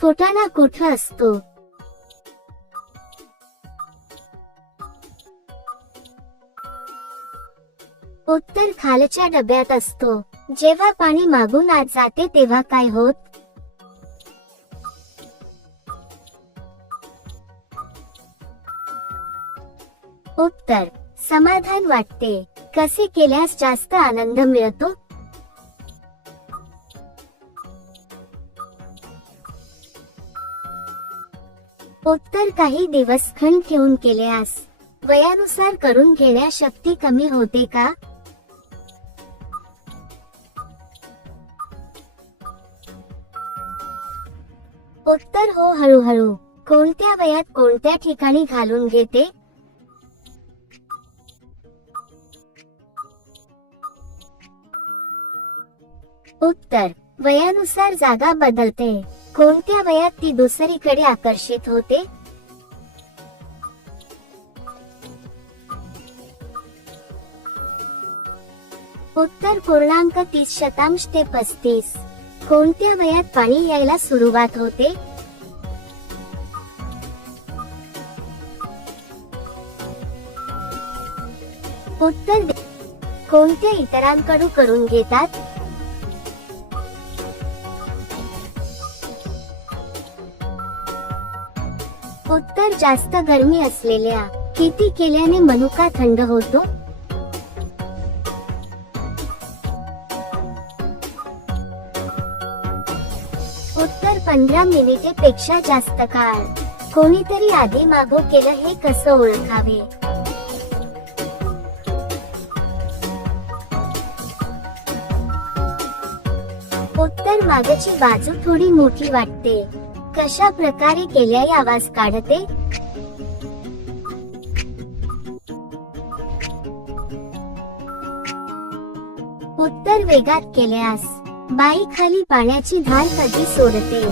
फुटाणा कुठं असतो? उत्तर खालच्या डब्यात असतो. जेव्हा पाणी मागून आत जाते तेव्हा काय होत? उत्तर समाधान वाटते. कसे केल्यास जास्त आनंद मिळतो? उत्तर काही दिवस खंड ठेवून केल्यास. वयानुसार करून घेण्यास शक्ती कमी होते का? उत्तर हो, हळूहळू. कोणत्या वयात कोणत्या ठिकाणी घालून घेते? उत्तर वयानुसार जागा बदलते. कोणत्या वयात ती दुसरीकडे आकर्षित होते? उत्तर पूर्णांक 30% ते 35. कोणत्या वयात पाणी यायला सुरुवात होते? उत्तर कोणत्या इतरांकडून करून घेतात? उत्तर जास्त गरमी असलेल्या. किती केल्याने मनुका थंड होतो? उत्तर 15 मिनिटे पेक्षा जास्त काळ. कोणीतरी आधी मागो केलं हे कसं ओळखावे? उत्तर मागची बाजू थोडी मोठी वाटते. कशा प्रकारे केल्याने आवाज काढते? उत्तर वेगात केल्यास. बाई खाली पाण्याची धार कधी सोडते?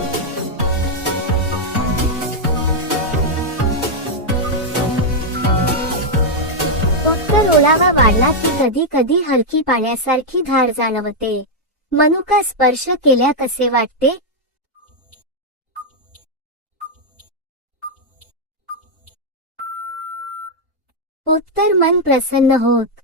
उत्तर ओलावा वाढला की कधी कधी हलकी पाण्यासारखी धार जाणवते. मनुका स्पर्श केल्या कसे वाटते? उत्तर मन प्रसन्न होत.